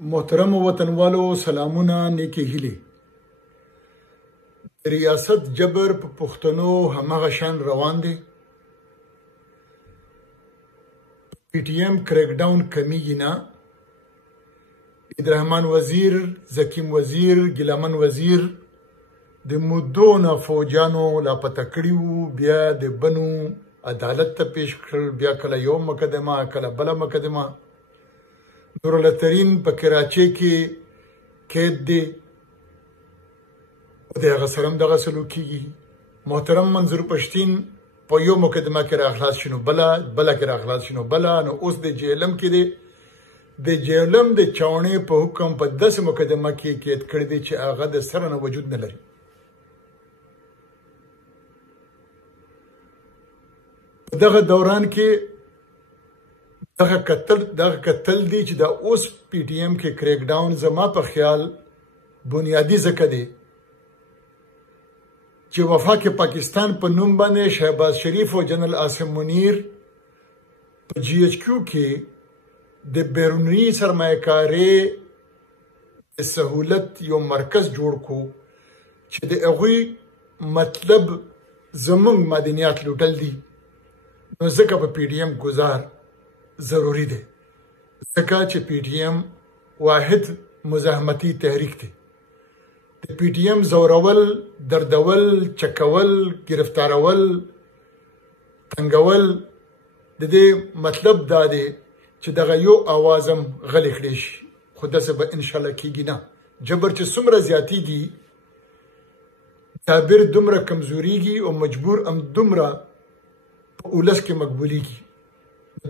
محترم وطنوالو سلامونه نیکی هیلې. ریاست جبر په پښتنو هماغه شان روان دی. پی ټی ایم کریک ډاون کمیږي نه. عبدالرحمن وزیر، زکیم وزیر، ګیلامن وزیر د مودو نه فوجانو لاپته کړي وو، بیا د بنو عدالت ته پیش کړل، بیا کله یو مقدمه کله بله مقدمه. نورالله ترین په کراچۍ کې قید دی، د هغه سره هم دغه سلوک کېږي. محترم منظور پښتین په یو مقدمه کې راخلاص شي نو بله کې راخلاص شي نو بله. نو اوس د جیلم کې دی، د جیلم د چاونې په حکم په داسې مقدمه کې قید کړی دی چې هغه د سره نه وجود نه لري. په دغه دوران کې دغه کتل دی چې دا اوس پی ټی ایم کې کریک ډاون زما په خیال بنیادی ځکه دی چې وفاق پاکستان په نوم باندې شهباز شریف او جنرال عاصم منیر په جی ایچ کیو کې د بیرونی سرمایه‌کارۍ د سهولت یو مرکز جوړ کو چې د هغوی مطلب زموږ معدنیات لوټل دي. نو ځکه په پی ټی ایم گزار ضروری دی، ځکه چې پی ټی ایم واحد مزاحمتي تحریک دی. د پی ټی ایم زورول، دردول، چکول، گرفتارول، تنګول د دې مطلب دا دی چې دغه یو اوازم غلی کړی شي، خو داسې به انشاءالله کېږي نه. جبر چې څومره زیاتېږي، تعبیر دومره کمزوریږي او مجبور هم دومره په اولس کې مقبولیږي.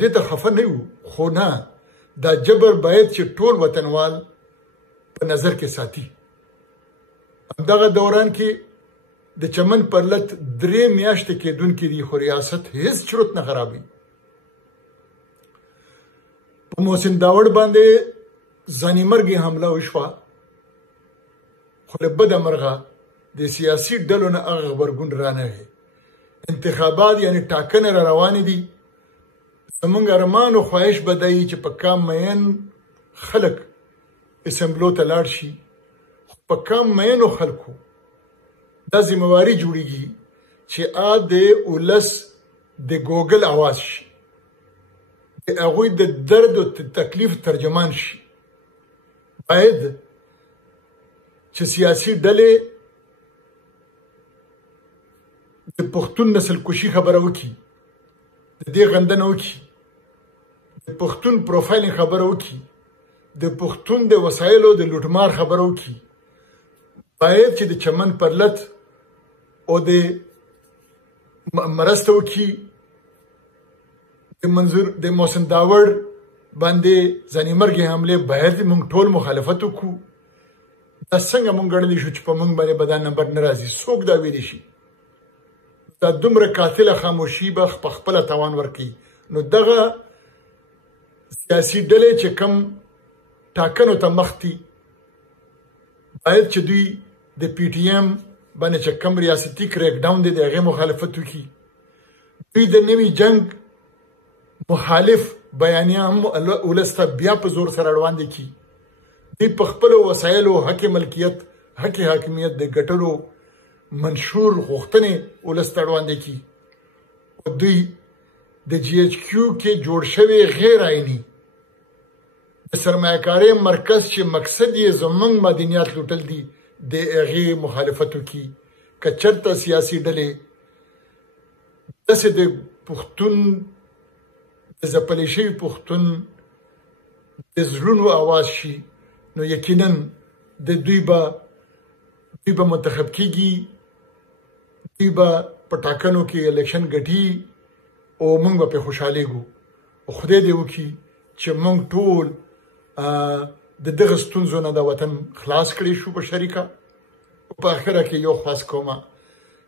دې ته خفه نه یو، خو نه، دا جبر باید چې ټول وطنوال په نظر کې ساتي. همدغه دوران کې د چمن پرلت 3 میاشتې کېدونکې دي، خو ریاست هیڅ چرت نه خرابوي. په محسن داوړ باندې ځاني مرګي حمله وشوه، خو له بده مرغه د سیاسي ډلو نه هغه غبرګون رانغی. انتخابات یعنی ټاکنې را روانې دي. زمونږ ارمان او خواهش به دی چې په کام مین خلک اسمبلو ته لاړ شي، خو په کام مینو خلکو دا ذمہواري جوړیږي چې د ولس د ګوګل اواز شي، د هغوی د درد او تکلیف ترجمان شي. باید چې سیاسي ډلې د پښتون نسل کشي خبره وکړي، د دې غندنه وکړي، د پښتون پروفایلینګ خبره وکړي، د پښتون د وسایلو د لوټمار خبره وکړي. باید چې د چمن پرلت او د مرسته وکړي، د محسن داوړ باندې ځاني مرګي حملې باید موږ ټول مخالفت وکړو. دا څنګه موږ ګڼلی شو چې په موږ باندې به دا نمبر نه راځي؟ څوک دا ویلی شي؟ دا دومره قاتله خاموشي به په خپله تاوان ورکوي. نو دغه سیاسي ډلې چې کم ټاکنو ته مخ دي، باید چې دوی د پی ټی ایم باندې چې کم ریاستي کریک ډاون دی د هغې مخالفت وکړي. دوی د نوي جنګ مخالف بیانیه هم ولس ته بیا په زور سره وړاندې کړي. دوی په خپلو وسایلو حق ملکیت، حق حاکمیت د ګټلو منشور غوښتنې ولس ته وړاندې کړي. دوی د جی ایچ کیو کې جوړ شوی غیر آئیني د سرمایه‌کارۍ مرکز چې مقصد یې زموږ معدنیات لوټل دي، د هغې مخالفت وکړي. که چېرته سیاسي ډلې داسې د پښتون د ځپلی شوي پښتون د زړونو اواز شي، نو یقینا دوی به منتخب کېږي، دوی به په ټاکنو کې الیکشن ګټي او موږ به پرې خوشحالېږو. او خدای دې وکړي چې موږ ټول د دغه ستونزو نه د وطن خلاص کړی شو په شریکه. په آخره کې یو خواست کومه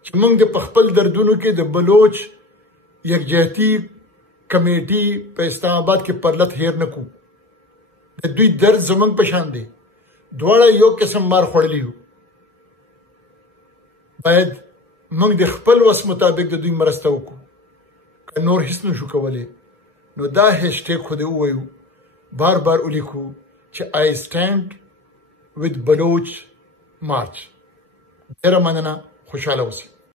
چې موږ د په خپل دردونو کې د بلوچ یکجهتي کمیټي په اسلام آباد کې پرلت هیر نه کو. د دوی درد زموږ په شان دی، دواړه یو قسم مار خوړلی یو. باید موږ د خپل وس مطابق د دوی مرسته وکړو. که نور هیڅ نشو کولی، نو دا هیشټیګ خو دې ووایو، بار بار ولیکو چې I stand with بلوچ مارچ. ډېره مننه، خوشاله اوسئ.